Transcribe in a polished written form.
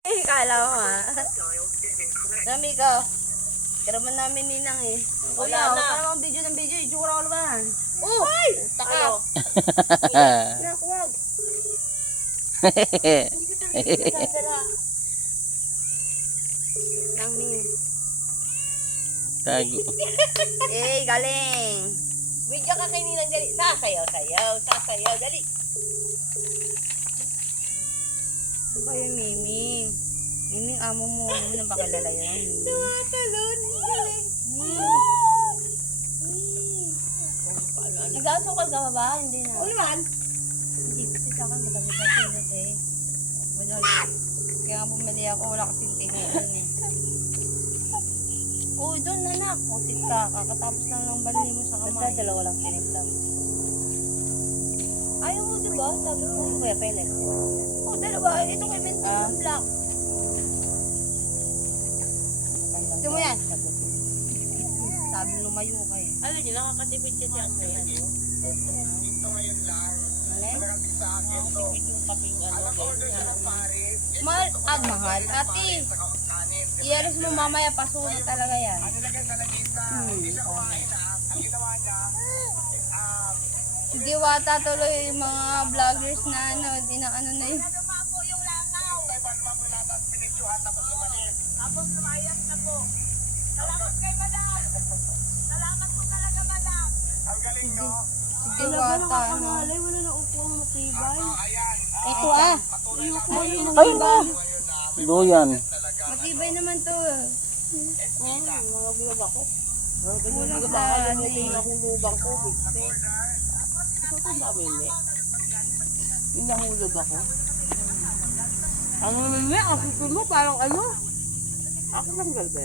Kala mo Nami ka. Karaman namin ninang eh. Kuya, huwag ka naman video ng video. Itsura ko naman. Oh! Ay! Taka! Wag. Nami. Tago. Eh, galing. Video ka kay Ninang, dali. Sasayaw, dali. Ano ba yung Miming? Miming, amo mo. Ano mo na ba kilala yun? Tumatalon. Galing. Nag-aasukal ka ba ba? Hindi na. Oo naman. Hindi kasi sa akin, matagal ka sinat eh. Wala. Kaya nga bumili ako, wala kasing tingin eh. Uy, doon anak. Putit ka. Kakatapos lang ng bali mo sa kamay. Basta dalawa lang tinik lang. Ayaw mo, diba? Sabi mo. Kuya, pellet. Oh, dalawa. Ito kay Mental ng black. Gusto mo yan? Sabi lumayo ka eh. Alam niyo, nakakatipid kasi ako yan. Malay? Nakakatipid yung kaping Mahal. Mahal. Ate, i-alis mo mamaya. Pasunan talaga yan. Si Diwata tuloy yung mga vloggers na ano, di na ano na yun. Tapos lumayas na po. Salamat kay madam. Salamat po talaga, madam. Si Diwata, ano. Wala na upo ang matibay. Ito ah. Ay! Doyan. Matibay naman to. Mga bilog ako. Kulang sa ano eh. Nahulubang ko. Ito ko nabili. Nahulog ako. Ang mimi, ang susunod parang ano? Ako lang galbe.